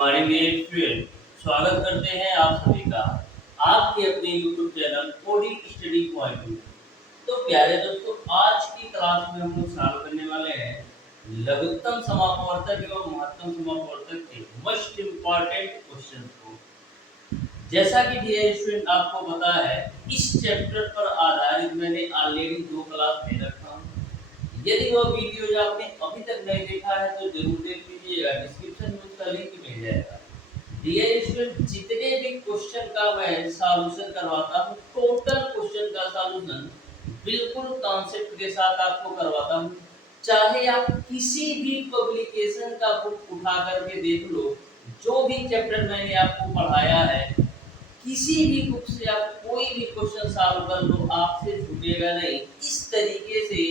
हमारे लिए ट्वेल्व स्वागत करते हैं आप सभी का आपके अपने YouTube channel coding study point. तो प्यारे दोस्तों, आज की क्लास में हम लोग सॉल्व करने वाले हैं लघुत्तम समापवर्तक एवं महत्तम समापवर्तक के मोस्ट इम्पॉर्टेंट क्वेश्चन को। जैसा कि डियर स्टूडेंट आपको पता है, इस चैप्टर पर आधारित मैंने ऑलरेडी 2 क्लास दे रखा हूँ। यदि वो वीडियो आपने अभी तक नहीं देखा है तो जरूर देख लीजिएगा, डिस्क्रिप्शन में उसका लिंक मिल जाएगा। डियर स्टूडेंट, जितने भी क्वेश्चन का मैं सॉल्यूशन करवाता हूँ, टोटल क्वेश्चन का सॉल्यूशन बिल्कुल कॉन्सेप्ट के साथ आपको करवाता हूँ। चाहे आप किसी भी पब्लिकेशन का बुक उठा करके देख लो, जो भी चैप्टर मैंने आपको पढ़ाया है, किसी भी बुक से आप कोई भी क्वेश्चन सॉल्व कर लो, आपसे छूटेगा नहीं। इस तरीके से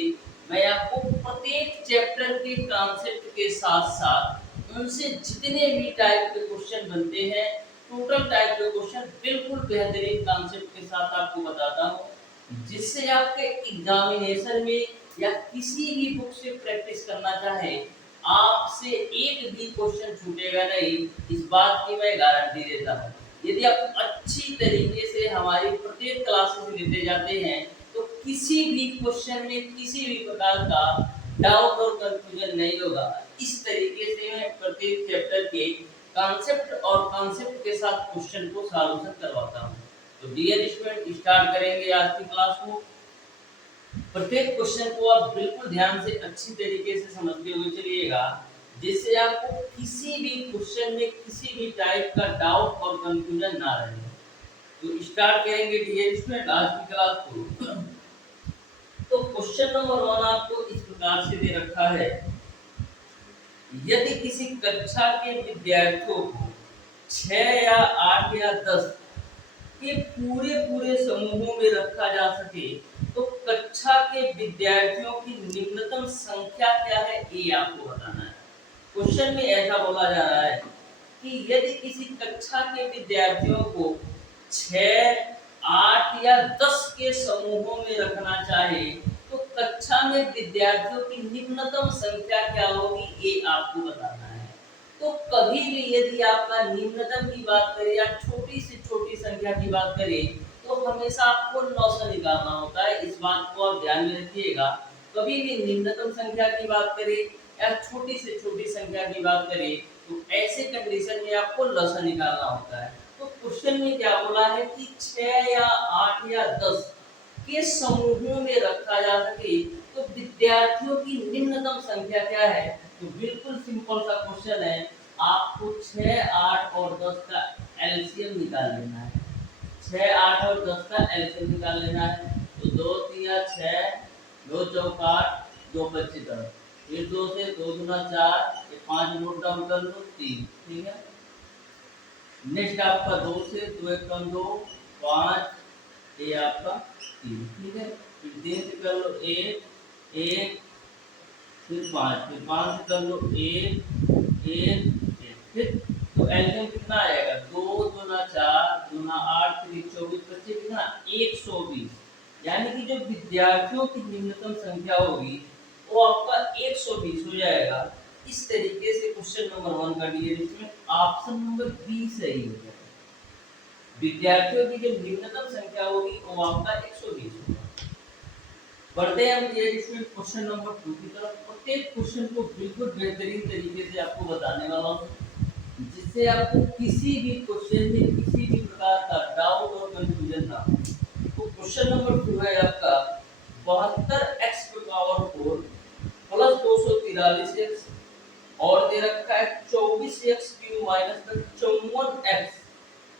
मैं आपको प्रत्येक चैप्टर के कॉन्सेप्ट के साथ साथ उनसे जितने भी टाइप के क्वेश्चन बनते हैं, टोटल टाइप के क्वेश्चन बिल्कुल बेहतरीन कॉन्सेप्ट के साथ आपको बताता हूँ, जिससे आपके एग्जामिनेशन में या किसी भी बुक से प्रैक्टिस करना चाहे, आपसे एक भी क्वेश्चन छूटेगा नहीं। इस बात की मैं गारंटी देता हूँ। यदि आप अच्छी तरीके से हमारी प्रत्येक क्लासेस लेते जाते हैं तो किसी भी क्वेश्चन में किसी भी प्रकार का डाउट और कंफ्यूजन नहीं होगा। इस तरीके से मैं प्रत्येक चैप्टर के कॉन्सेप्ट और कॉन्सेप्ट के साथ क्वेश्चन को सॉल्यूशन करवाता हूँ। तो डियर स्टूडेंट, स्टार्ट करेंगे आज की क्लास को। प्रत्येक क्वेश्चन को आप बिल्कुल ध्यान से अच्छी तरीके से समझते हुए चलिएगा, जिससे आपको किसी भी क्वेश्चन में किसी भी टाइप का डाउट और कंफ्यूजन ना रहे। तो स्टार्ट करेंगे डियर स्टूडेंट आज की क्लास को। तो क्वेश्चन नंबर 1 आपको इस प्रकार से दे रखा है, यदि किसी कक्षा के विद्यार्थियों को 6 या 8 या 10 के पूरे पूरे समूहों में रखा जा सके तो कक्षा के विद्यार्थियों की निम्नतम संख्या क्या है, ये आपको बताना है। क्वेश्चन में ऐसा बोला जा रहा है कि यदि किसी कक्षा के विद्यार्थियों को 6, 8 या 10 के समूहों में रखना चाहे तो कक्षा में विद्यार्थियों की निम्नतम संख्या क्या होगी, ये आपको बताना है। तो कभी भी यदि आपका निम्नतम की बात करें या छोटी से छोटी संख्या की बात करें तो हमेशा आपको 9 से निकालना होता है। इस बात को आप ध्यान में रखिएगा। कभी भी निम्नतम संख्या की बात करें या छोटी से छोटी संख्या की बात करें तो ऐसे कंडीशन में आपको लसन निकालना होता है। तो क्वेश्चन में क्या बोला है कि 6 या 8 या 10 के समूहों में रखा जा सके तो विद्यार्थियों की निम्नतम संख्या क्या है। तो बिल्कुल सिंपल सा क्वेश्चन है, आपको 6, 8 और 10 का एलसीएम निकाल लेना है। 6, 8 और 10 का एलसीएम निकाल लेना है। तो 2 3 6, 2 चौका 8, 2 25 10, फिर 2 से 2 दूना 4, ये 5 नोट डाउन कर लो 3। ठीक है, नेक्स्ट आपका 2 से 2 1 कम 2 5, ये आपका 3। ठीक है, फिर 3 से कर लो 1 1, फिर 5, फिर 5 से कर लो 1 1 1, फिर तो एलसीएम कितना आएगा, 2 दूना 4 दूना 8 3 24 25 कितना 120। यानी कि जो विद्यार्थियों की निम्नतम संख्या होगी वो आपका 120 हो जाएगा। इस तरीके से क्वेश्चन नंबर 1 का डियर इसमें ऑप्शन नंबर बी सही हो जाएगा। विद्यार्थियों की जो निम्नतम संख्या होगी वो आपका 120 होगा। बढ़ते हैं हम डियर स्टूडेंट क्वेश्चन नंबर 2 की तरफ। प्रत्येक क्वेश्चन को बिल्कुल बेहतरीन तरीके से आपको बताने वाला हूँ, जिससे आपको किसी भी क्वेश्चन में किसी भी प्रकार का डाउट और कंफ्यूजन ना हो। तो क्वेश्चन नंबर 2 है आपका 72x⁴ प्लस 243x और दे रखा है 24x³ माइनस 54x।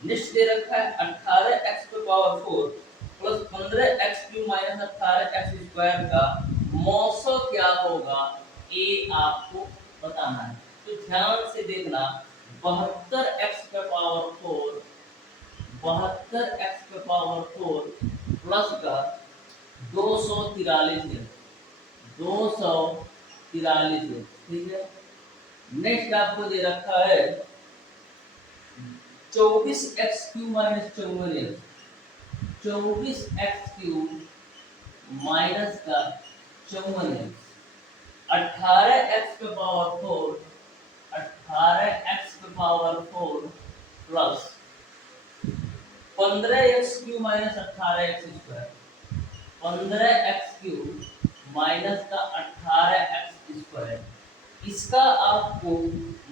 नेक्स्ट दे रखा है 18x⁴ plus 15x³ minus 18x² का मौसा क्या होगा, ये आपको बताना है। तो ध्यान से देखना, 72x⁴ प्लस का 243 है, 243 है। ठीक है, नेक्स्ट आपको दे रखा है 24x³ minus 54x, 24x³ minus का 54x, 18x⁴ 18x⁴ plus 15x³ minus 18x², 15x³ minus का 18x²। इसका आपको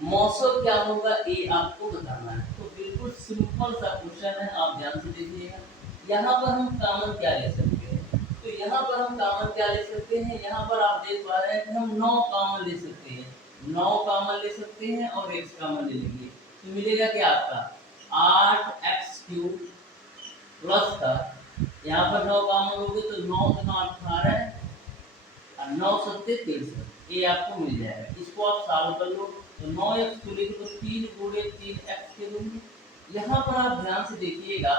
मौसम क्या होगा ये आपको बताना है। तो बिल्कुल सिंपल सा क्वेश्चन है, आप ध्यान से देखिएगा। यहाँ पर हम कॉमन क्या ले सकते हैं, तो यहाँ पर हम कॉमन क्या ले सकते हैं, यहाँ पर आप देख पा रहे हैं कि हम 9 कॉमन ले सकते हैं, 9 कॉमन ले सकते हैं और x कॉमन ले लेंगे। तो मिलेगा क्या आपका 8x³ प्लस का, यहाँ पर 9 कॉमन लोगे तो 9 × 18 और 9 × 7 = 63, ये आपको मिल जाएगा। इसको आप सॉल्व कर लो तो 9x को लिख दो 3 × 3x के रूप में। यहाँ पर आप ध्यान से देखिएगा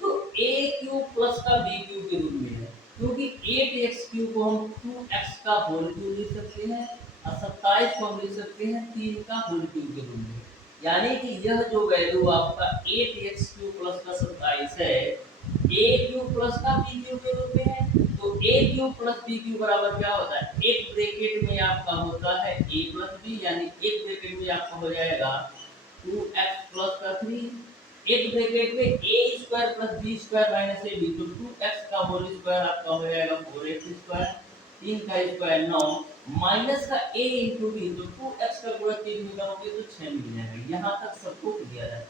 तो a³ प्लस का b³ के रूप में है, क्योंकि 8x³ को हम 2x का होल क्यूब लिख सकते हैं और 27 को हम लिख सकते हैं 3 का होल क्यूब के रूप में। यानी कि यह जो वैल्यू आपका 8x³ प्लस का 27 है, a³ प्लस का b³ के रूप में है। तो a³ प्लस b³ बराबर क्या होता है, एक ब्रैकेट में आपका होता है a प्लस b, यानी एक ब्रैकेट में आपका हो जाएगा 2x प्लस का 3, एक ब्रैकेट में a² plus b² minus ab, तो 2x का होल स्क्वायर आपका हो जाएगा 4x², 3 का स्क्वायर 9 माइनस का a इंटू b, तो 2x का गुणा 3 में करोगे तो 6 मिल जाएगा। यहाँ तक सबको क्लियर है।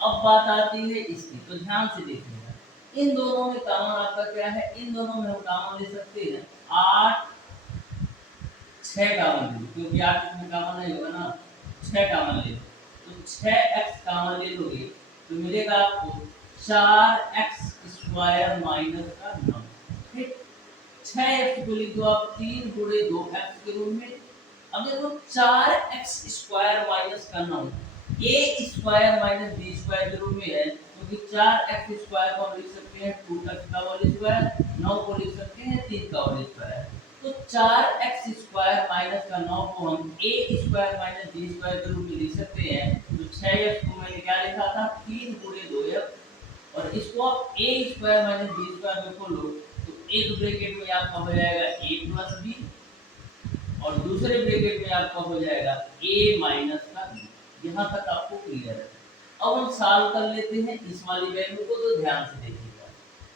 अब बात आती है इसकी, तो ध्यान से देखिएगा। इन दोनों में कॉमन आपका क्या है, इन दोनों में हम कॉमन ले सकते हैं 8, 6 कॉमन ले, क्योंकि 8 इसमें कॉमन नहीं होगा ना, 6 कॉमन ले तो 6x कॉमन ले लोगे तो मिलेगा आपको 4x² माइनस का 9। ठीक, 6x को लिख दो आप 3 × 2x के रूप में। अब देखो 4x² माइनस का 9 a² माइनस b² के रूप में है, क्योंकि 4x² को हम लिख सकते हैं 2x का होल स्क्वायर, 9 को लिख सकते हैं 3 का होल स्क्वायर। तो 4x² माइनस का 9 को हम a² माइनस b² के रूप में लिख सकते हैं। तो 6x को मैंने क्या लिखा था 3 × 2x, और इसको आप a² माइनस b² में खोलो तो एक ब्रैकेट में आपका हो जाएगा a प्लस b और दूसरे ब्रैकेट में आपका हो जाएगा a माइनस का b। यहाँ तक आपको क्लियर है। अब हम सॉल्व कर लेते हैं इस वाली वैल्यू को, तो ध्यान से देखिएगा।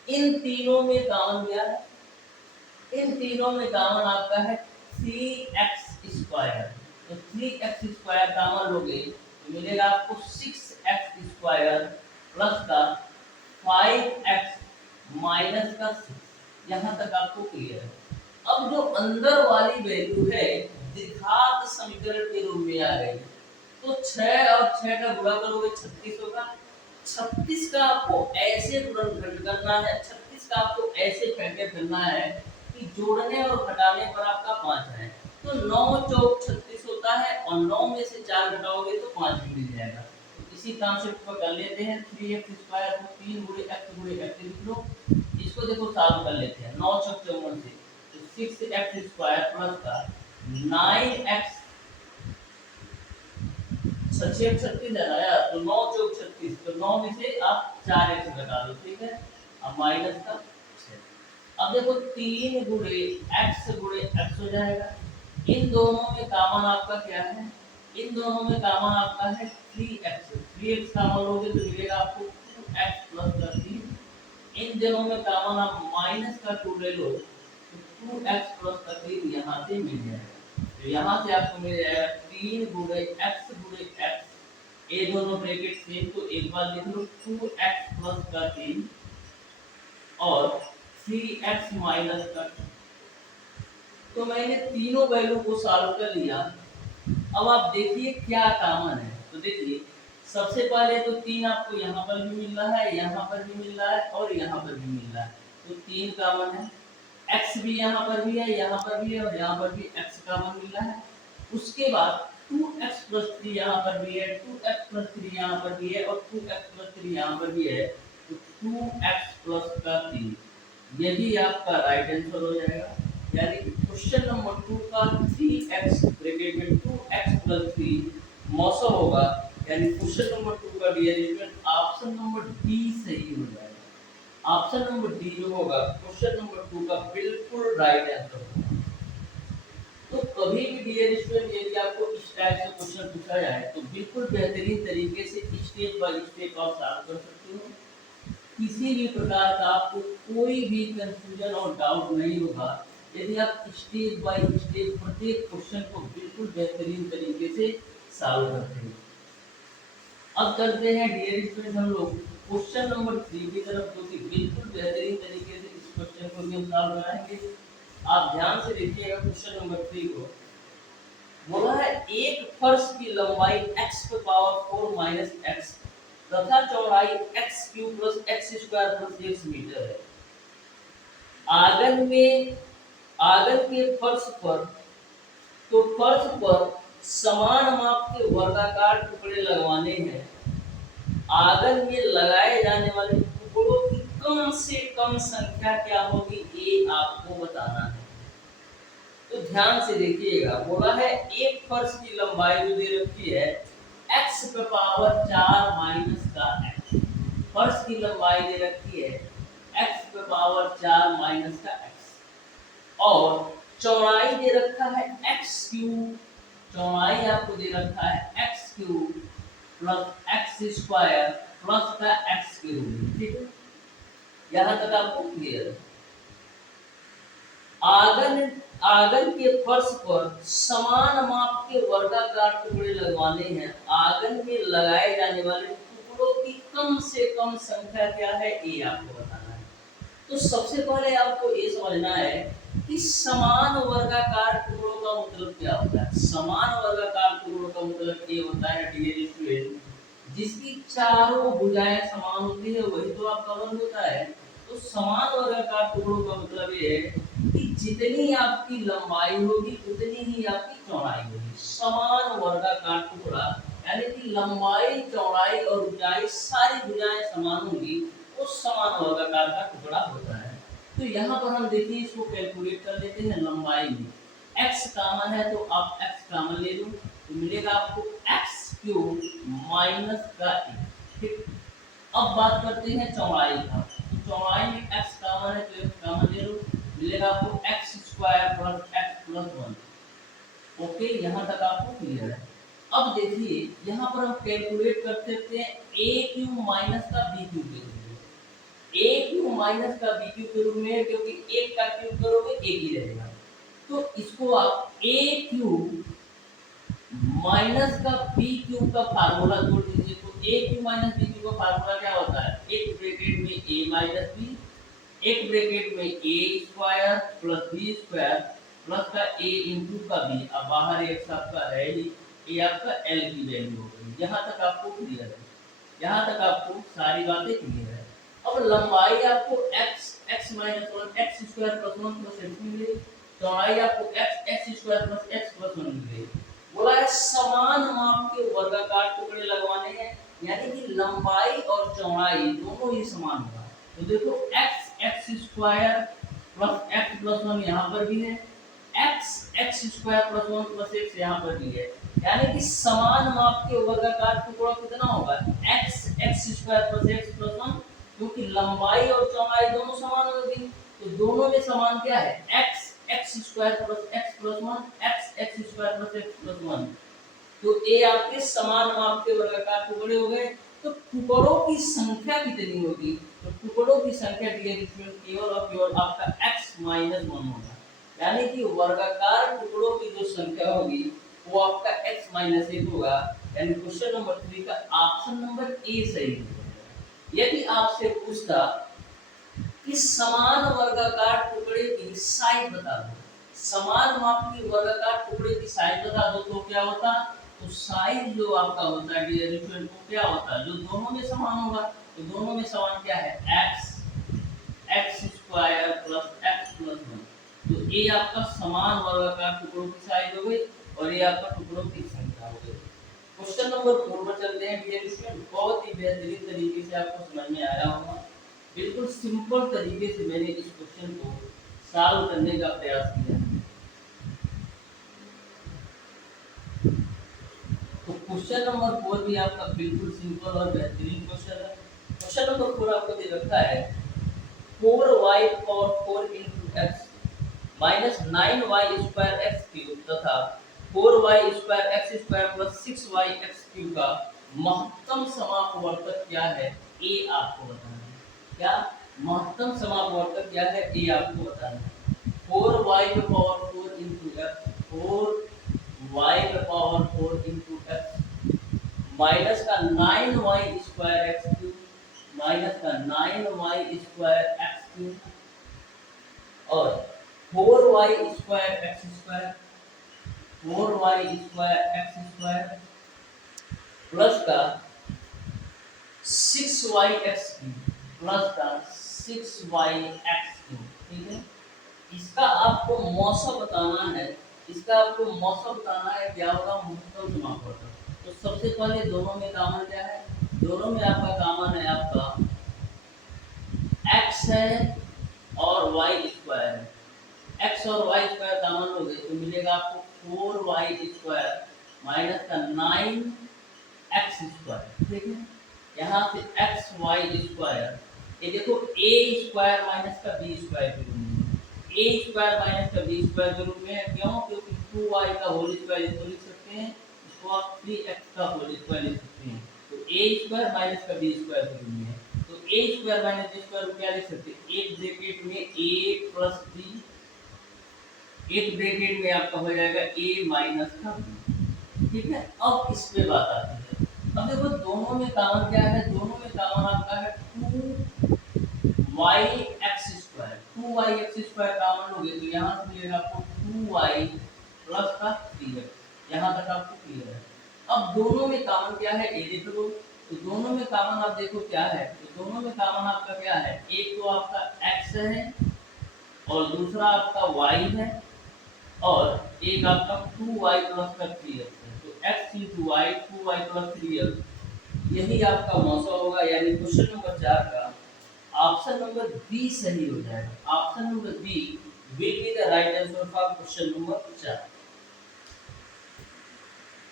इन तीनों में कॉमन क्या है, इन तीनों में कॉमन आपका है 3x²। तो 3x² कॉमन लोगे तो मिलेगा आपको 6x² प्लस का 5x माइनस का 6। यहाँ तक आपको क्लियर है। अब जो अंदर वाली वैल्यू है द्विघात समीकरण के रूप में आ गई, तो 6 और 6 का गुणा करोगे 36 होगा। 36 का आपको ऐसे गुणनखंड करना है, 36 का आपको ऐसे फैक्टर करना है कि जोड़ने और घटाने पर आपका 5 है। तो 9 चौक 36 होता है और 9 में से 4 घटाओगे तो 5 भी मिल जाएगा। तो इसी कॉन्सेप्ट को कर लेते हैं। 3x² को 3 × x लिख लो। इसको देखो सॉल्व कर लेते हैं। 9 चौक 54 से तो 6x² प्लस का 9x 36 है ना यार, तो 9 चौक 36, तो 9 में से आप 4x घटा दो, ठीक है, अब माइनस का 6। अब देखो 3 × x हो जाएगा। इन दोनों में कॉमन आपका क्या है, इन दोनों में कॉमन आपका है 3x। 3x कॉमन लोगे तो मिलेगा आपको 2x प्लस का 3। इन दोनों में कॉमन आप माइनस का 2 ले लो तो 2x प्लस का 3 यहाँ से मिल जाएगा। तो यहाँ से आपको मिल जाएगा 3 × x, ये दोनों ब्रैकेट सेम, तो एक बार लिख लो 2x प्लस का 3 और 3x माइनस का 2। तो मैंने तीनों वैल्यू को सॉल्व कर लिया। अब आप देखिए क्या कॉमन है। तो देखिए सबसे पहले तो 3 आपको यहाँ पर भी मिल रहा है, यहाँ पर भी मिल रहा है और यहाँ पर भी मिल रहा है, तो 3 कॉमन है। x भी यहाँ पर भी है, यहाँ पर भी है और यहाँ पर भी x कॉमन मिल रहा है। उसके बाद 2x प्लस 3 यहाँ पर भी है, 2x प्लस 3 यहाँ पर भी है और 2x प्लस 3 यहाँ पर भी है, तो 2x प्लस का 3 यही आपका राइट आंसर हो जाएगा। यानी क्वेश्चन नंबर 2 का 3x ब्रैकेट में 2x प्लस 3 मौसम होगा। यानी क्वेश्चन नंबर 2 का डियरेक्शन ऑप्शन नंबर डी सही हो जाएगा। ऑप्शन नंबर डी जो होगा क्वेश्चन नंबर 2 का बिल्कुल राइट आंसर होगा। तो कभी भी डियर स्टूडेंट यदि आपको इस टाइप से क्वेश्चन पूछा जाए तो बिल्कुल बेहतरीन तरीके से स्टेप बाय स्टेप आप सॉल्व कर सकते हो। किसी भी प्रकार का आपको कोई भी कंफ्यूजन और डाउट नहीं होगा यदि आप स्टेप बाय स्टेप प्रत्येक क्वेश्चन को बिल्कुल बेहतरीन तरीके से सॉल्व करते हैं। अब चलते हैं डियर स्टूडेंट हम लोग क्वेश्चन नंबर 3 की तरफ, जो कि बिल्कुल बेहतरीन तरीके से इस क्वेश्चन को भी हम सॉल्व कराएंगे। आप ध्यान से देखिएगा क्वेश्चन नंबर 3 को। बोला है एक फर्श की लंबाई x पे पावर 4 माइनस x तथा चौड़ाई x cube plus x square plus x metre है। आंगन के फर्श पर फर्श पर समान माप के वर्गाकार टुकड़े लगवाने हैं। आंगन में लगाए जाने वाले टुकड़ों की कम से कम संख्या क्या होगी ये आपको बताना है। तो ध्यान से देखिएगा। बोला है एक फर्श की लंबाई जो दे रखी है x पे पावर 4 माइनस का x। फर्श की लंबाई दे रखी है x पे पावर 4 माइनस का x और चौड़ाई दे रखा है x क्यूब। चौड़ाई आपको दे रखा है x cube plus x square plus का x क्यूब। ठीक है, यहाँ तक आपको क्लियर है। आंगन के फर्श पर समान माप के वर्गाकार टुकड़े लगवाने हैं। आंगन में लगाए जाने वाले टुकड़ों की कम से कम संख्या क्या है ये आपको बताना है। तो सबसे पहले आपको ये समझना है कि समान वर्गाकार टुकड़ों का मतलब क्या होता है। समान वर्गाकार टुकड़ों का मतलब ये होता है डियर स्टूडेंट, जिसकी चारों भुजाएं समान होती है वही तो आपका वर्ग होता है। तो समान वर्गाकार टुकड़ों का मतलब ये है कि जितनी आपकी लंबाई होगी उतनी ही आपकी चौड़ाई होगी। समान वर्गाकार टुकड़ा यानी कि लंबाई चौड़ाई और ऊंचाई सारी भुजाएं समान होगी, वो समान वर्गाकार का टुकड़ा होता है। तो यहाँ पर हम देखिए इसको कैलकुलेट कर लेते हैं। लंबाई में x कॉमन है तो आप x कॉमन ले लो तो मिलेगा आपको x क्यूब माइनस का a। ठीक, अब बात करते हैं चौड़ाई का। तो चौड़ाई में x कॉमन है तो x कॉमन ले लो, मिलेगा आपको x square plus x plus 1। Okay, यहाँ तक आपको क्लियर है। अब देखिए यहाँ पर हम कैलकुलेट कर सकते हैं a क्यूब माइनस का b क्यूब के रूप में। a क्यूब माइनस का b क्यूब के रूप में, क्योंकि एक का क्यूब करोगे एक ही रहेगा। तो इसको आप a क्यूब माइनस का b क्यूब का फार्मूला जोड़ दीजिए। तो a cube minus b cube का फार्मूला क्या होता है, एक ब्रैकेट में a माइनस b, एक ब्रैकेट में a square plus b square plus का a इंटू का b। अब बाहर एक आपका है ही, ये आपका l की वैल्यू होगी। यहाँ तक आपको क्लियर है, यहाँ तक आपको सारी बातें क्लियर है। अब लंबाई आपको x minus 1 x square plus 1 plus x मिलेगी। चौड़ाई आपको x square plus x plus 1 मिलेगी। बोला है समान माप के वर्गाकार टुकड़े लगवाने हैं, यानी कि लंबाई और चौड़ाई दोनों ही समान होगा। तो देखो x square plus x plus 1 यहाँ पर भी है, x square plus 1 plus x यहाँ पर भी है। यानी कि समान माप के वर्गाकार टुकड़ा कितना होगा x square plus x plus 1, क्योंकि लंबाई और चौड़ाई दोनों समान होगी। तो दोनों में समान क्या है x square plus x plus 1 x square plus x plus 1। तो ये आपके समान माप के वर्गाकार टुकड़े हो गए। तो टुकड़ों की संख्या कितनी होगी, तो टुकड़ों की संख्या डियर स्टूडेंट केवल और केवल आपका x माइनस 1 होगा। यानी कि वर्गाकार टुकड़ों की जो संख्या होगी वो आपका x माइनस 1 होगा। यानी क्वेश्चन नंबर 3 का ऑप्शन नंबर ए सही होगा। यदि आपसे पूछता कि समान वर्गाकार टुकड़े की साइज बता दो, समान माप की वर्गाकार टुकड़े की साइज बता दो, तो क्या होता, तो साइज जो आपका होता है डियर स्टूडेंट वो क्या होता है, जो दोनों में समान होगा। तो दोनों में समान क्या है x square plus x plus 1। तो ये आपका समान वर्गाकार टुकड़ों की साइज हो गई और ये आपका टुकड़ों की संख्या हो गई। क्वेश्चन नंबर 4 पर चलते हैं डियर स्टूडेंट। बहुत ही बेहतरीन तरीके से आपको समझ में आया होगा। बिल्कुल सिंपल तरीके से मैंने इस क्वेश्चन को सॉल्व करने का प्रयास किया। तो क्वेश्चन नंबर 4 भी आपका बिल्कुल सिंपल और बेहतरीन क्वेश्चन है। क्वेश्चन नंबर 4 आपको दे रखा है 4y और 4 into x माइनस 9y² तथा 4y² प्लस 6y का महत्तम समापवर्तक क्या है, ए आपको बताना है। क्या महत्तम समापवर्तक क्या है, ए आपको बताना है। 4y⁴ into x, 4y⁴ into x minus का 9y² माइनस का 9y² और 4y² 4y² प्लस का 6y³ प्लस का 6y³, ठीक है। इसका आपको मौसा बताना है, इसका आपको मौसा बताना है क्या होगा, महत्तम समापवर्तक। तो सबसे पहले दोनों में कॉमन क्या है, दोनों में आपका कॉमन है आपका x है और y² है। x और y² कॉमन हो गए तो मिलेगा आपको 4y² माइनस का 9x², ठीक है। यहाँ से xy², ये देखो a² माइनस का b² के रूप में, a² माइनस का b² के रूप में है। क्यों? क्योंकि 2y का होल स्क्वायर इसको लिख सकते हैं, इसको आप 3x का होल स्क्वायर लिख सकते हैं। तो a² माइनस का b² के रूप में है। तो a² माइनस b² को क्या लिख सकते हैं, एक ब्रैकेट में a प्लस b, एक ब्रैकेट में आपका हो जाएगा a माइनस का b, ठीक है। अब इस पे बात आती है। अब देखो दोनों में कॉमन क्या है, दोनों में कॉमन आपका है 2yx², 2yx² कॉमन हो गए तो यहाँ से मिलेगा आपको 2y प्लस का 3x। यहाँ तक आपको क्लियर है। अब दोनों में कॉमन क्या है, ये देख लो। तो दोनों में कॉमन आप देखो क्या है, तो दोनों में कॉमन आपका क्या है, एक तो आपका x है और दूसरा आपका y है और एक आपका 2y प्लस का 3x है। तो x × y 2y plus 3x यही आपका मौसा होगा, यानी क्वेश्चन नंबर 4 का ऑप्शन नंबर बी सही हो जाएगा। Option number B will be the right answer for question number 4।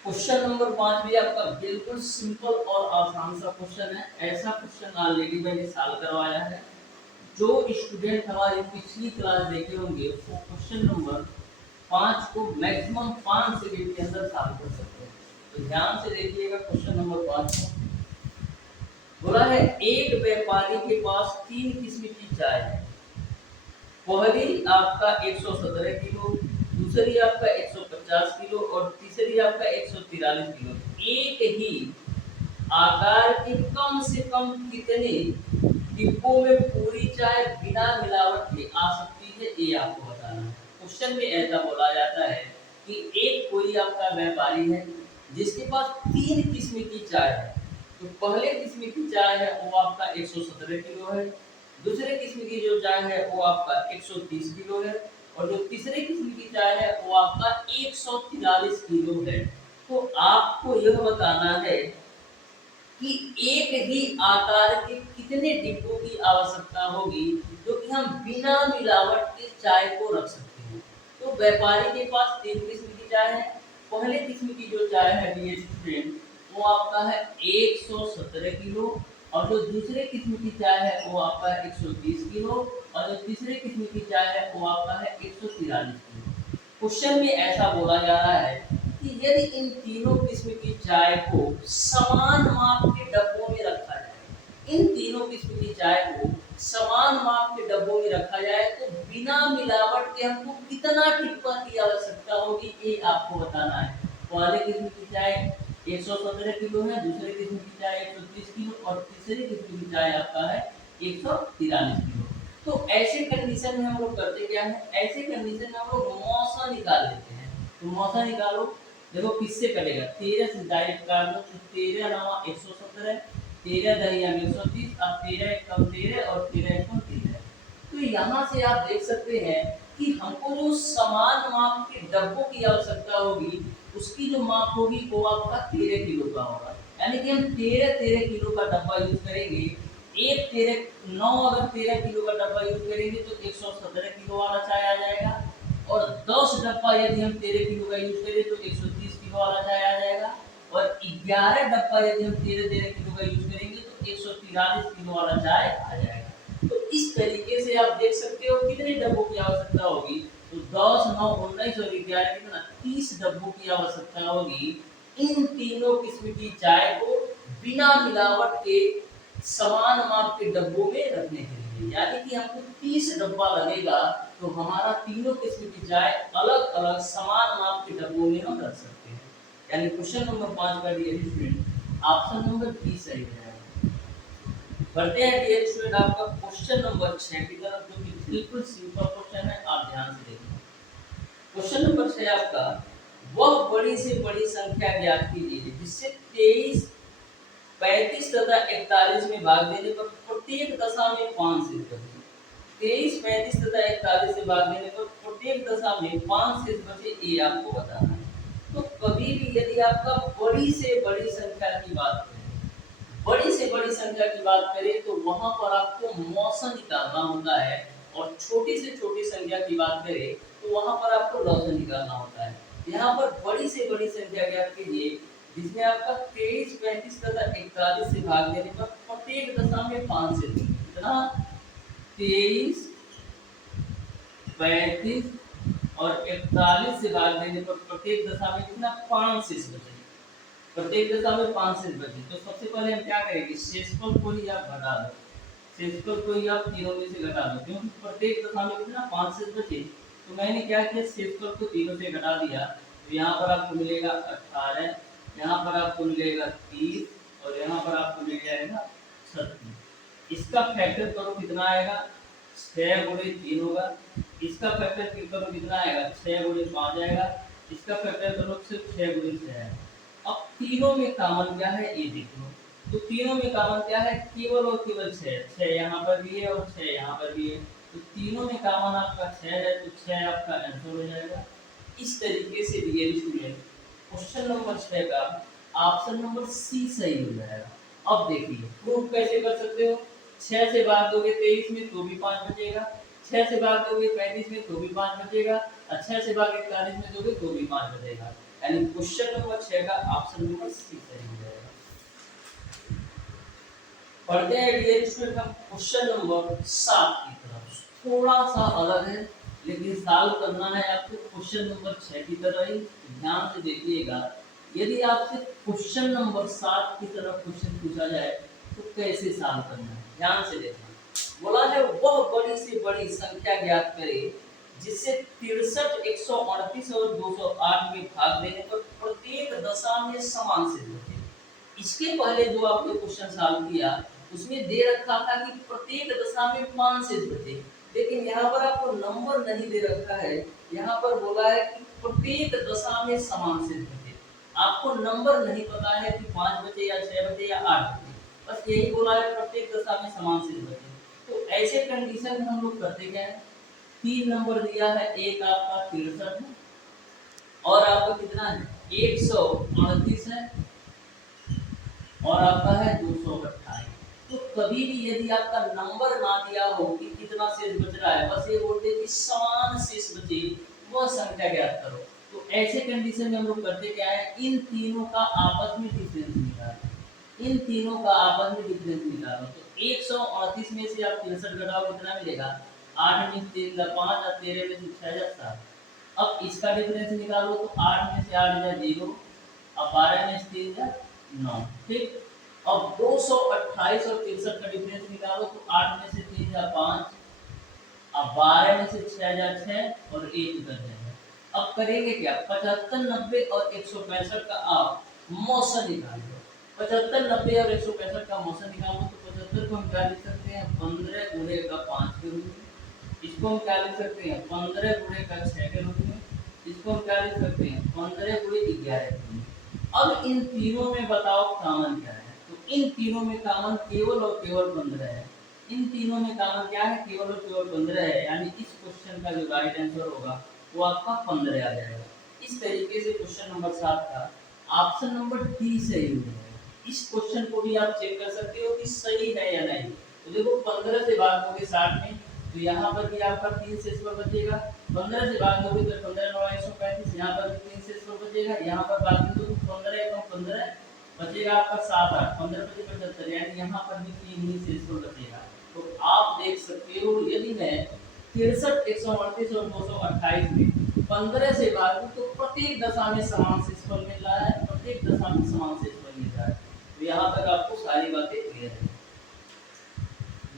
Question number 5 भी आपका बिल्कुल सिंपल और आसान सा क्वेश्चन है। ऐसा क्वेश्चन ऑलरेडी मैंने सॉल्व करवाया है। जो स्टूडेंट हमारी पिछली क्लास देखे होंगे वो क्वेश्चन नंबर 5 को मैक्सिमम 5 सेकंड के अंदर सॉल्व कर सकते हैं। तो ध्यान से देखिएगा क्वेश्चन नंबर 5 को। बोला है एक व्यापारी के पास 3 किस्म की चाय है। पहली आपका 117 किलो, दूसरी आपका 150 किलो और तीसरी आपका 143 किलो। एक ही आकार के कम से कम कितने डिब्बों में पूरी चाय बिना मिलावट के आ सकती है, ये आपको बताना है। क्वेश्चन में ऐसा बोला जाता है कि एक कोई आपका व्यापारी है जिसके पास 3 किस्म की चाय है। तो पहले किस्म की चाय है वो आपका 117 किलो है, दूसरे किस्म की जो चाय है वो आपका 130 किलो है और जो तीसरे किस्म की चाय है वो आपका 143 किलो है। तो आपको यह बताना है कि एक ही आकार के कितने डिब्बों की आवश्यकता होगी जो कि हम बिना मिलावट के चाय को रख सकते हैं। तो व्यापारी के पास 3 किस्म की चाय है। पहले किस्म की जो चाय है डियर स्टूडेंट वो आपका है 117 किलो और जो दूसरे किस्म की चाय है वो आपका है 130 किलो और जो तीसरे किस्म की चाय है वो आपका है 143 किलो। क्वेश्चन में ऐसा बोला जा रहा है कि यदि इन तीनों किस्म की चाय को समान माप के डब्बों में रखा जाए, इन तीनों किस्म की चाय को समान माप के डब्बों में रखा जाए तो बिना मिलावट के हमको कितना डिब्बा की आवश्यकता होगी, ये आपको बताना है। पहले किस्म की चाय 117 किलो है, दूसरे किस्म की चाय 130 किलो और तीसरी किस्म की चाय आपका है 143 किलो। तो ऐसे कंडीशन में हम लोग करते क्या है, ऐसे कंडीशन में हम लोग मौसा निकाल लेते हैं। तो मौसा निकालो, देखो किससे कटेगा, 13 से डायरेक्ट काट दो। तो 13 9 117, 13 दही 130 और 13 कम 13 और 13 कम 13। तो यहाँ से आप देख सकते हैं कि हमको जो समान माप के डब्बों की आवश्यकता होगी उसकी जो माप होगी वो आपका 13 किलो का होगा। यानी कि हम 13 किलो का डब्बा यूज करेंगे। एक 9 अगर 13 किलो का डब्बा यूज करेंगे तो 117 किलो वाला चाय आ जाएगा और 10 डब्बा यदि हम 13 किलो का यूज करें तो 130 किलो वाला चाय आ जाएगा और 11 डब्बा यदि हम 13 किलो का यूज करेंगे तो 143 किलो वाला चाय आ जाएगा। तो इस तरीके से आप देख सकते हो कितने डब्बों की आवश्यकता होगी। तो 10, 9, 19 और 11 कितना 30 डब्बों की आवश्यकता होगी इन तीनों किस्म की चाय को बिना मिलावट के समान माप के डब्बों में रखने के लिए। यानी कि हमको 30 डब्बा लगेगा तो हमारा तीनों किस्म की चाय अलग अलग समान माप के डब्बों में हम रख सकते हैं। यानी क्वेश्चन नंबर 5 का dear student option number B सही है। बढ़ते हैं डियर स्टूडेंट आपका क्वेश्चन नंबर 6 की तरफ, जो कि बिल्कुल सिंपल क्वेश्चन है, आप ध्यान से देखना। क्वेश्चन नंबर 6 आपका, वह बड़ी से बड़ी संख्या ज्ञात कीजिए जिससे 23, 35 तथा 41 में भाग देने पर प्रत्येक दशा में 5 शेष बचे। 23, 35 तथा 41 से भाग देने पर प्रत्येक दशा में 5 शेष बचे, ये आपको बताना है। तो कभी भी यदि आपका बड़ी से बड़ी संख्या की बात करें, बड़ी से बड़ी संख्या की बात करें तो वहां पर आपको मौसन निकालना होता है, और छोटी से छोटी संख्या की बात करें तो वहां पर आपको लौसन निकालना होता है। यहाँ पर बड़ी से बड़ी संख्या ज्ञात कीजिए जिसमें आपका 23, 35 तथा 41 से भाग देने पर प्रत्येक दशा में 5 से कितना 23, 35 और 41 से भाग देने पर प्रत्येक दशा में कितना 5 शेष बचे। प्रत्येक दशा में 5 शेष बचे। तो सबसे पहले हम क्या करेंगे, शेषफल को ही आप घटा दो, शेषफल को ही आप तीनों में से घटा दो, क्योंकि प्रत्येक दशा में कितना 5 शेष बचे। तो मैंने क्या किया, शेषफल को तीनों से घटा दिया, तो यहाँ पर आपको मिलेगा 18, यहाँ पर आपको मिलेगा 30 और यहाँ पर आपको मिल जाएगा 36। इसका फैक्टर करो कितना आएगा, 6 गुणे 3 होगा। इसका फैक्टर करो कितना आएगा, 6 गुणे 5 आएगा। इसका फैक्टर करो सिर्फ 6 गुणे 6 आएगा। अब तीनों में कॉमन क्या है ये देख लो। तो तीनों में कॉमन क्या है, केवल और केवल 6। 6 यहाँ पर भी है और 6 यहाँ पर भी है, तो तीनों में कॉमन आपका 6 है, तो 6 आपका आंसर हो जाएगा। इस तरीके से डियर स्टूडेंट क्वेश्चन नंबर 6 का ऑप्शन नंबर सी सही हो जाएगा। अब देखिए प्रूफ कैसे कर सकते हो, 6 से भाग दोगे 23 में तो भी 5 बचेगा, 6 से भाग दोगे 35 में तो भी 5 बचेगा, और 6 से भाग 41 में दोगे तो भी 5 बचेगा। यानी क्वेश्चन नंबर 6 का ऑप्शन नंबर सी सही हो जाएगा। पढ़ते हैं डियर स्टूडेंट हम क्वेश्चन नंबर 7 की तरफ। थोड़ा सा अलग है लेकिन सॉल्व करना है आपको क्वेश्चन नंबर 6 की तरह ही। ध्यान से देखिएगा, यदि आपसे क्वेश्चन नंबर 7 की तरफ क्वेश्चन पूछा जाए तो कैसे सॉल्व करना है, ध्यान से देखना। बोला है वह बड़ी से बड़ी संख्या ज्ञात करें जिससे 63, 138 और 208 में भाग देने पर प्रत्येक दशा में समान शेष बचे। इसके पहले जो आपने क्वेश्चन सॉल्व किया उसमें दे रखा था कि प्रत्येक दशा में 5 शेष बचे, लेकिन यहाँ पर आपको नंबर नहीं दे रखा है। यहाँ पर बोला है कि प्रत्येक दशा में समान शेष बचे। आपको नंबर नहीं पता है कि 5 बचे या 6 बचे या 8 बचे, बस यही बोला है प्रत्येक दशा में समान शेष बचे। तो ऐसे कंडीशन में हम लोग करते क्या है, 3 नंबर दिया है, एक आपका 63 है और आपका कितना है 138 है और आपका है 228। तो कभी भी यदि आपका नंबर ना दिया हो कि कितना शेष बच रहा है, बस ये बोलते कि समान शेष बचे, वह संख्या ज्ञात करो। तो ऐसे कंडीशन में हम लोग करते क्या है, इन तीनों का आपस में डिफरेंस निकालो, इन तीनों का आपस में डिफरेंस निकालो। तो 138 में से आप 63 घटाओ कितना मिलेगा, 8 में 3 का 5 और 13 में से 6 जा 7। अब इसका डिफरेंस निकालो तो 8 में से 8 जा 0, अब 12 में से 3 जा 9। ठीक, अब 228 और 63 का डिफरेंस निकालो तो 8 में से 3 जा 5, अब 12 में से 6 जा 6 और 1 उधर जाएगा। अब करेंगे क्या, 75, 90 और 165 का आप मौसन निकाल लो। 75, 90 और 165 का मौसन निकालो तो 75 को हम क्या लिख सकते हैं, 15 गुणे का 5 के रूप में। इसको हम क्या लिख सकते हैं, 15 गुणे का 6 के रूप में। इसको हम क्या लिख सकते हैं, 15 गुणे 11 के रूप में। अब इन तीनों में बताओ कॉमन क्या है, तो इन तीनों में कॉमन केवल और केवल 15 है। इन तीनों में कॉमन क्या है, केवल और केवल 15 है। यानी इस क्वेश्चन का जो राइट आंसर होगा वो आपका 15 आ जाएगा। इस तरीके से क्वेश्चन नंबर 7 का ऑप्शन नंबर डी सही हो जाएगा। इस क्वेश्चन को भी आप चेक कर सकते हो कि सही है या नहीं। तो देखो 15 से भाग दोगे 60 में तो यहाँ पर भी आपका 3 शेष पर बचेगा। 15 से भाग दोगे तो 15 9 135, यहाँ पर भी 3 शेष पर बचेगा। यहाँ पर भाग दो तो 15 कम 15 बचेगा आपका 7 8, 15 बचे 75, यानी यहाँ पर भी 3 ही शेष पर बचेगा। तो आप देख सकते हो यदि मैं 63, 138 और 228 में 15 से भाग दूं तो प्रत्येक दशा में समान शेषफल मिल रहा है, प्रत्येक दशा में समान शेषफल मिल रहा है। तो यहाँ तक आपको सारी बातें क्लियर है।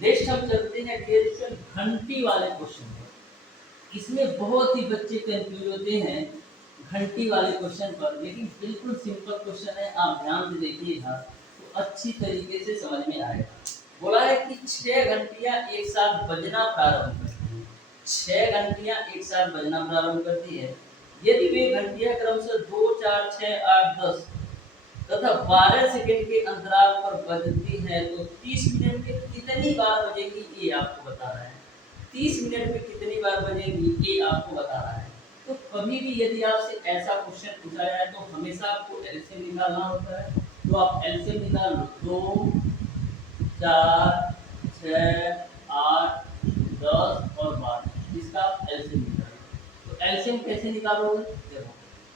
नेक्स्ट हम चलते हैं डियर घंटी वाले क्वेश्चन पर। इसमें बहुत ही बच्चे कंफ्यूज होते हैं घंटी वाले क्वेश्चन पर, लेकिन बिल्कुल सिंपल क्वेश्चन है, आप ध्यान से देखिएगा तो अच्छी तरीके से समझ में आएगा। बोला है कि 6 घंटियां एक साथ बजना प्रारंभ करती है, 6 घंटियां एक साथ बजना प्रारंभ करती है। यदि वे घंटियां क्रमशः 2, 4, 6, 8, 10 तथा 12 सेकंड के अंतराल पर बजती है तो 30 मिनट में कितनी बार बजेगी ये आपको बता रहा है। 30 मिनट में कितनी बार बजेगी ये आपको बता रहा है। तो कभी भी यदि आपसे ऐसा क्वेश्चन पूछा जाए तो हमेशा आपको एलसीएम निकालना होता है। तो आप एलसीएम निकाल लो, 2, 4, 6, 8, 10 और 12, इसका आप एलसीएम निकालो। तो एलसीएम कैसे निकालोगे? देखो,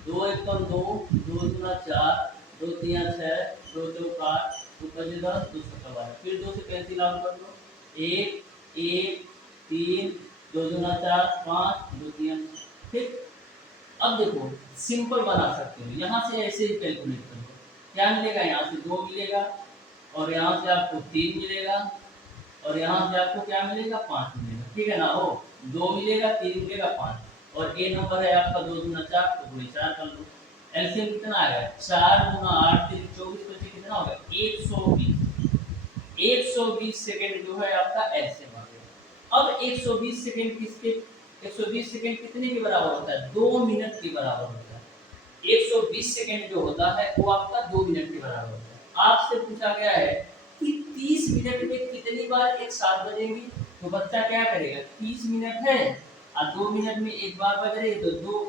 2 1 2, 2 दूना 4, 2 3 6, 2 4 8, 2 5 10, 2 7 12, फिर 2 से कैंसिल आउट कर लो, 1 1 3, 2 दूना 4 5, 2 3। ठीक, अब देखो सिंपल बना सकते हो, यहाँ से ऐसे ही कैलकुलेट कर लो। क्या मिलेगा? यहाँ से 2 मिलेगा और यहाँ से आपको 3 मिलेगा और यहाँ से आपको क्या मिलेगा? 5 मिलेगा। ठीक है ना? हो 2 मिलेगा, 3 मिलेगा, 5 और ए नंबर है आपका 2 दूना 4, तो 2 4 कर लो। एलसीएम कितना आएगा? 4 गुना 8 3 24 बचे कितना होगा? 120। 120 सेकंड जो है आपका एलसीएम आ गया। अब 120 सेकंड किसके 120 सेकंड कितने के बराबर होता है? 2 मिनट के बराबर होता है। 120 सेकंड जो होता है वो आपका 2 मिनट के बराबर होता है। आपसे पूछा गया है कि 30 मिनट में कितनी बार एक साथ बजेंगी, तो बच्चा क्या करेगा? 30 मिनट है और 2 मिनट में एक बार बज रही है तो 2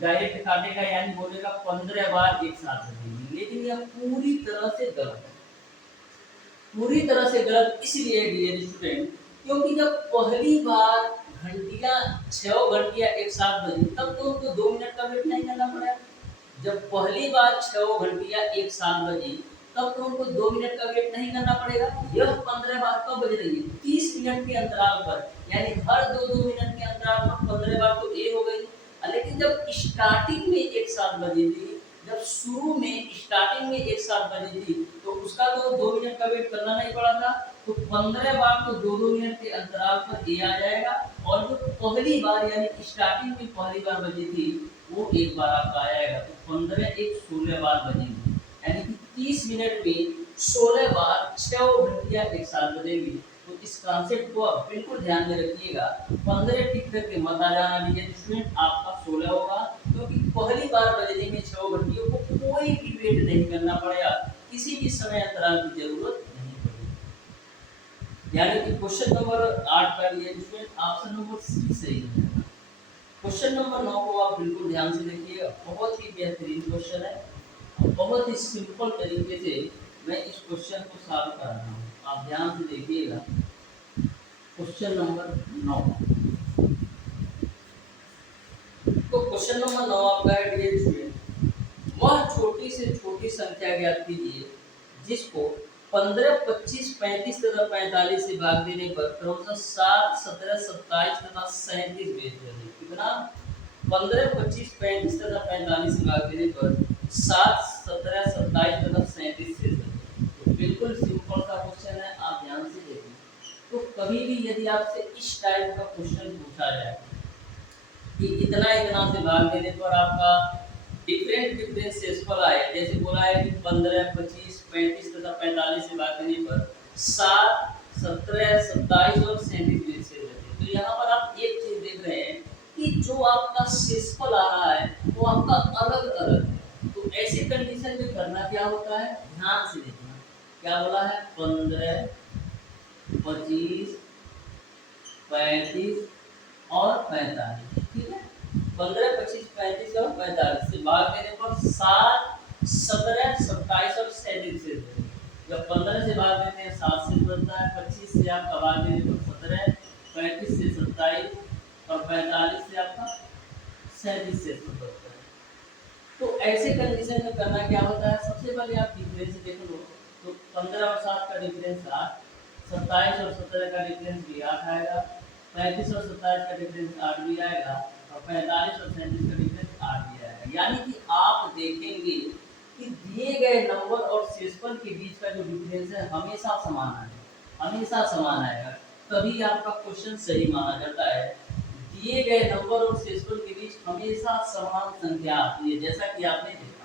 डायरेक्ट काटेगा, यानी बोलेगा 15 बार एक साथ बजेंगी। लेकिन यह पूरी तरह से गलत है, पूरी तरह से गलत इसलिए डियर स्टूडेंट, क्योंकि जब पहली बार घंटियां 6 घंटियां एक साथ बजी तब तो उनको 2 मिनट का वेट नहीं करना पड़ा। जब पहली बार 6 घंटियां एक साथ बजी तब तो उनको 2 मिनट का वेट नहीं करना पड़ेगा। यह 15 बार कब बज रही है? 30 मिनट के अंतराल पर, यानी हर 2-2 मिनट के अंतराल पर 15 बार तो ये हो गई। लेकिन जब स्टार्टिंग में एक साथ बजी थी, जब शुरू में स्टार्टिंग में एक साथ बजी थी तो उसका तो 2 मिनट का वेट करना नहीं पड़ा था। तो 15 बार तो 2-2 मिनट के अंतराल पर ये आ जाएगा और जो पहली बार यानी स्टार्टिंग में पहली बार बजी थी वो एक बार आपका आएगा। तो 15 एक 16 बार बजेगी, यानी कि 30 मिनट में 16 बार 6 घंटियां एक साथ बजेगी। तो इस कॉन्सेप्ट को आप बिल्कुल ध्यान में रखिएगा, 15 टिक करके मत आ जाना डियर स्टूडेंट, आपका 16 होगा, क्योंकि पहली बार बजने में 6 घंटियों को कोई भी वेट नहीं करना पड़ेगा, किसी भी समय अंतराल की जरूरत नहीं पड़ेगी। यानी कि क्वेश्चन नंबर 8 का dear student option number C सही है। क्वेश्चन नंबर 9 को आप बिल्कुल ध्यान से देखिएगा, बहुत ही बेहतरीन क्वेश्चन है, बहुत ही सिंपल तरीके से मैं इस क्वेश्चन को सॉल्व कर रहा हूँ, आप ध्यान से देखिएगा। क्वेश्चन नंबर 9, तो क्वेश्चन नंबर 9 आपका है डियर स्टूडेंट, वह छोटी से छोटी संख्या ज्ञात कीजिए जिसको 15, 25, 35 तथा 45 से भाग देने पर क्रमशः 7, 17, 27 तथा 37 बेच देंगे। कितना? 15, 25, 35 तथा 45 से भाग देने पर 7, 17, 27 तथा 37 से तो बिल्कुल सिंपल सा क्वेश्चन है, आप ध्यान से देखिए। तो कभी भी यदि आपसे इस टाइप का क्वेश्चन पूछा जाए कि इतना इतना से भाग देने पर आपका डिफरेंट शेषफल आए, जैसे बोला है कि 15, 25, 35 तथा 45 से भाग देने पर 7, 17, 27 और 37 बेच से बचे। तो यहाँ पर आप एक चीज देख रहे हैं कि जो आपका शेषफल आ रहा है वो आपका अलग अलग है। तो ऐसे कंडीशन में करना क्या होता है, ध्यान से देखना। क्या बोला है? 15, 25, 35 और 45। ठीक है, 15, 25, 35 और 45 से भाग देने पर 7, 17, 27 और 37 से जब 15 से भाग देते हैं 7 से बनता है, 25 से आपका भाग देने पर 17, 35 से 27 और 45 से आपका 37 से बनता है। तो ऐसे कंडीशन में करना क्या होता है, सबसे पहले आप डिफरेंस देख लो। तो 15 और 7 का डिफरेंस 8, 27 और 17 का डिफरेंस भी 8 आएगा, 35 और 27 का डिफरेंस 8 भी आएगा और 45 और 37 का डिफरेंस 8 भी आएगा। यानी कि आप देखेंगे कि दिए गए नंबर और शेषफल के बीच का जो डिफरेंस है हमेशा समान आएगा, हमेशा समान आएगा, तभी आपका क्वेश्चन सही माना जाता है। दिए गए नंबर और शेषफल के बीच हमेशा समान संख्या आती है, जैसा कि आपने देखा।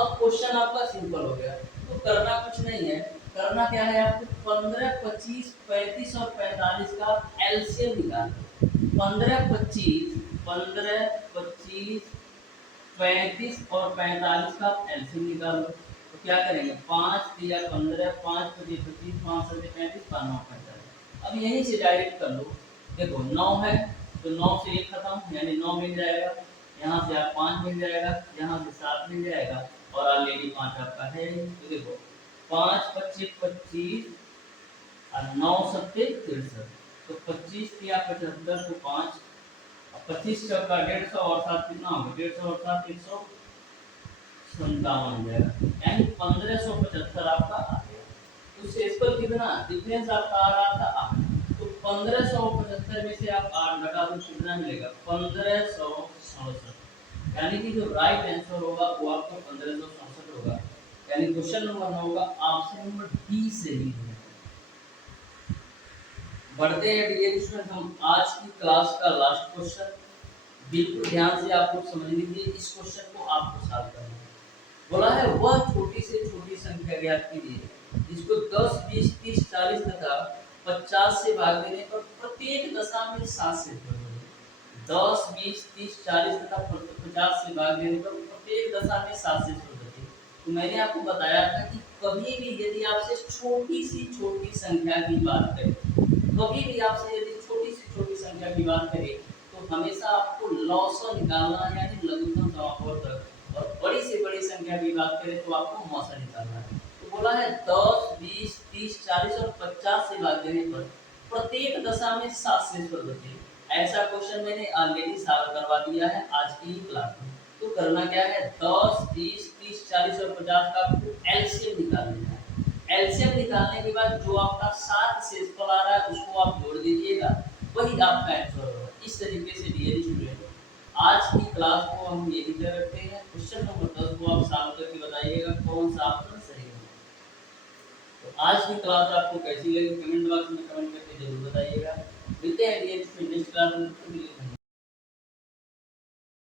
अब क्वेश्चन आपका सिंपल हो गया, तो करना कुछ नहीं है, करना क्या है आपको 15, 25, 35 और 45 का एलसीएम निकालना। 15, 25, 15, 25, 35 और 45 का एलसीएम निकालो। तो क्या करेंगे, 5 दिया 15, 5 पचे 25, 5 सत्ते 35, 5 9 45। अब यहीं से डायरेक्ट कर लो। देखो 9 है तो 9 से 1 खत्म, यानी 9 मिल जाएगा। यहाँ से आप 5 मिल जाएगा, यहाँ से 7 मिल जाएगा और ऑलरेडी 5 आपका है। तो देखो 5 पच्चीस 25 और 9 सत्ते 63। तो 25 किया 75 को 5, 25 का 150 और 7 कितना होगा, 150 और 7 157 हो जाएगा, यानी 1575 आपका आ गया। तो शेषफल कितना डिफरेंस आपका आ रहा था 8, तो 1575 में से आप 8 घटा दो, कितना मिलेगा 1567, यानी कि जो राइट आंसर होगा वो आपको 1567 होगा। यानी क्वेश्चन नंबर 9 का ऑप्शन नंबर डी सही है। बढ़ते हैं डियर स्टूडेंट हम आज की क्लास का लास्ट क्वेश्चन। बिल्कुल ध्यान से आप लोग समझ लीजिए, इस क्वेश्चन को आपको सॉल्व करना है। बोला है वह छोटी से छोटी संख्या ज्ञात कीजिए जिसको 10, 20, 30, 40 तथा 50 से भाग देने पर प्रत्येक दशा में 7 से जोड़ दें। 10, 20, 30, 40 तथा 50 से भाग देने पर प्रत्येक दशा में 7 से जोड़ दें। तो मैंने आपको बताया था कि कभी भी यदि आपसे छोटी सी छोटी संख्या की बात करें, कभी भी आपसे यदि छोटी सी छोटी संख्या की बात करें तो हमेशा आपको लॉसर निकालना है, यानी लघुत्तम समापवर्तक। और बड़ी से बड़ी संख्या की बात करें तो आपको मौसा निकालना है। तो बोला है 10, 20, 30, 40 और 50 से भाग देने पर प्रत्येक दशा में 7 से जोड़ दें। ऐसा क्वेश्चन मैंने ऑलरेडी सॉल्व करवा दिया है आज की ही क्लास में। तो करना क्या है, 10, 20, 30, 40 और 50 का आपको एलसीएम निकाल लेना है। एलसीएम निकालने के बाद जो आपका 7 शेषफल आ रहा है उसको आप जोड़ दीजिएगा, वही आपका आंसर होगा। इस तरीके से डियर स्टूडेंट आज की क्लास को हम यही तय रखते हैं। क्वेश्चन नंबर 10 को आप सॉल्व करके बताइएगा कौन सा ऑप्शन सही है। तो आज की क्लास आपको कैसी लगी कमेंट बॉक्स में कमेंट करके जरूर बताइएगा। मिलते हैं डियर स्टूडेंट नेक्स्ट क्लास में।